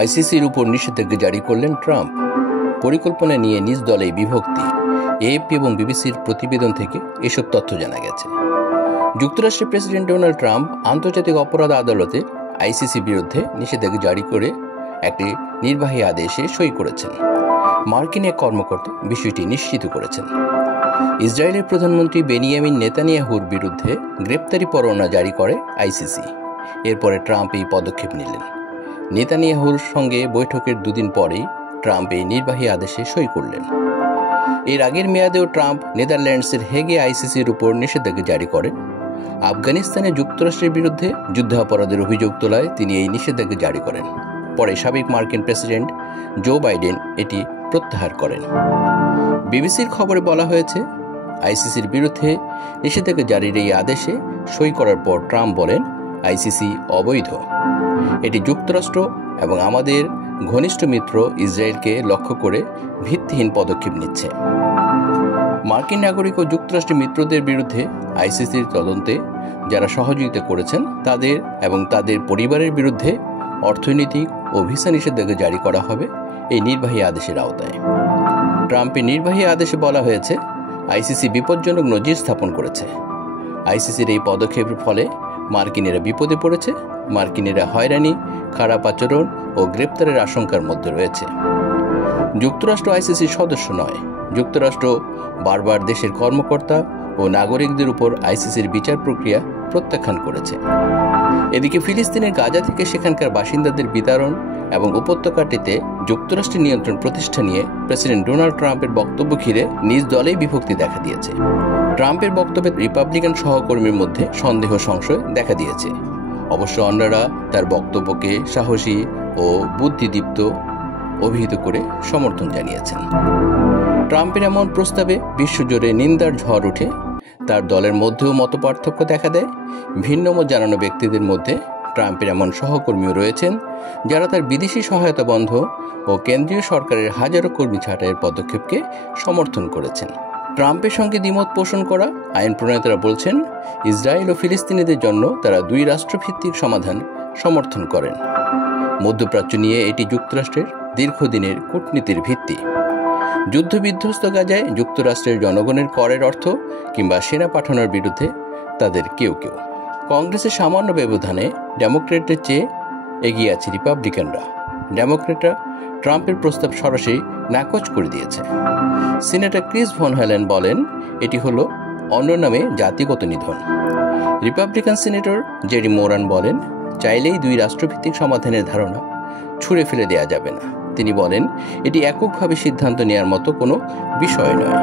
আইসিসির উপর নিষেধাজ্ঞা জারি করলেন ট্রাম্প। পরিকল্পনা নিয়ে নিজ দলেই বিভক্তি। এএফপি এবং বিবিসির প্রতিবেদন থেকে এসব তথ্য জানা গেছে। যুক্তরাষ্ট্রের প্রেসিডেন্ট ডোনাল্ড ট্রাম্প আন্তর্জাতিক অপরাধ আদালতে আইসিসির বিরুদ্ধে নিষেধাজ্ঞা জারি করে একটি নির্বাহী আদেশে সই করেছেন। মার্কিন এক কর্মকর্তা বিষয়টি নিশ্চিত করেছেন। ইসরায়েলের প্রধানমন্ত্রী বেনিয়ামিন নেতানিয়াহুর বিরুদ্ধে গ্রেপ্তারি পরোয়ানা জারি করে আইসিসি। এরপরে ট্রাম্প এই পদক্ষেপ নিলেন। নেতানিয়াহুর সঙ্গে বৈঠকের দুদিন পরেই ট্রাম্প এই নির্বাহী আদেশে সই করলেন। এর আগের মেয়াদেও ট্রাম্প নেদারল্যান্ডসের হেগে আইসিসির উপর নিষেধাজ্ঞা জারি করেন। আফগানিস্তানে যুক্তরাষ্ট্রের বিরুদ্ধে যুদ্ধাপরাধের অভিযোগ তোলায় তিনি এই নিষেধাজ্ঞা জারি করেন। পরে সাবেক মার্কিন প্রেসিডেন্ট জো বাইডেন এটি প্রত্যাহার করেন। বিবিসির খবরে বলা হয়েছে, আইসিসির বিরুদ্ধে নিষেধাজ্ঞা জারির এই আদেশে সই করার পর ট্রাম্প বলেন, আইসিসি অবৈধ। এটি যুক্তরাষ্ট্র এবং আমাদের ঘনিষ্ঠ মিত্র ইসরায়েলকে লক্ষ্য করে ভিত্তিহীন পদক্ষেপ নিচ্ছে। মার্কিন নাগরিক ও যুক্তরাষ্ট্রের মিত্রদের বিরুদ্ধে আইসিসির তদন্তে যারা সহযোগিতা করেছেন তাদের এবং তাদের পরিবারের বিরুদ্ধে অর্থনৈতিক ও ভিসা নিষেধাজ্ঞা জারি করা হবে এই নির্বাহী আদেশের আওতায়। ট্রাম্পের নির্বাহী আদেশে বলা হয়েছে, আইসিসি বিপজ্জনক নজির স্থাপন করেছে। আইসিসির এই পদক্ষেপের ফলে মার্কিনেরা বিপদে পড়েছে। মার্কিনেরা হয়রানি, খারাপ আচরণ ও গ্রেপ্তারের আশঙ্কার মধ্যে রয়েছে। যুক্তরাষ্ট্র আইসিসির সদস্য নয়। যুক্তরাষ্ট্র বারবার দেশের কর্মকর্তা ও নাগরিকদের উপর আইসিসির বিচার প্রক্রিয়া প্রত্যাখ্যান করেছে। এদিকে ফিলিস্তিনের গাজা থেকে সেখানকার বাসিন্দাদের বিতরণ এবং উপত্যকাটিতে যুক্তরাষ্ট্রের নিয়ন্ত্রণ প্রতিষ্ঠা নিয়ে প্রেসিডেন্ট ডোনাল্ড ট্রাম্পের বক্তব্য ঘিরে নিজ দলেই বিভক্তি দেখা দিয়েছে। ট্রাম্পের বক্তব্যে রিপাবলিকান সহকর্মীর মধ্যে সন্দেহ সংশয় দেখা দিয়েছে। অবশ্য অন্যরা তার বক্তব্যকে সাহসী ও বুদ্ধিদীপ্ত অভিহিত করে সমর্থন জানিয়েছেন। ট্রাম্পের এমন প্রস্তাবে বিশ্বজুড়ে নিন্দার ঝড় ওঠে। তার দলের মধ্যেও মতপার্থক্য দেখা দেয়। ভিন্ন মত জানানো ব্যক্তিদের মধ্যে ট্রাম্পের এমন সহকর্মীও রয়েছেন যারা তার বিদেশি সহায়তা বন্ধ ও কেন্দ্রীয় সরকারের হাজারো কর্মী ছাঁটাইয়ের পদক্ষেপকে সমর্থন করেছেন। ট্রাম্পের সঙ্গে দ্বিমত পোষণ করা আইন প্রণেতারা বলছেন, ইসরায়েল ও ফিলিস্তিনিদের জন্য তারা দুই রাষ্ট্রভিত্তিক সমাধান সমর্থন করেন। মধ্যপ্রাচ্য নিয়ে এটি যুক্তরাষ্ট্রের দীর্ঘদিনের কূটনীতির ভিত্তি। যুদ্ধবিধ্বস্ত গাজায় যুক্তরাষ্ট্রের জনগণের করের অর্থ কিংবা সেনা পাঠানোর বিরুদ্ধে তাদের কেউ কেউ। কংগ্রেসের সামান্য ব্যবধানে ডেমোক্র্যাটদের চেয়ে এগিয়ে আছে রিপাবলিকানরা। ডেমোক্র্যাটরা ট্রাম্পের প্রস্তাব সরাসরি নাকচ করে দিয়েছে। সিনেটর ক্রিস ভন হেলেন বলেন, এটি হলো অন্য নামে জাতিগত নিধন। রিপাবলিকান সিনেটর জেরি মোরান বলেন, চাইলেই দুই রাষ্ট্রভিত্তিক সমাধানের ধারণা ছুঁড়ে ফেলে দেওয়া যাবে না। তিনি বলেন, এটি এককভাবে সিদ্ধান্ত নেওয়ার মতো কোনো বিষয় নয়।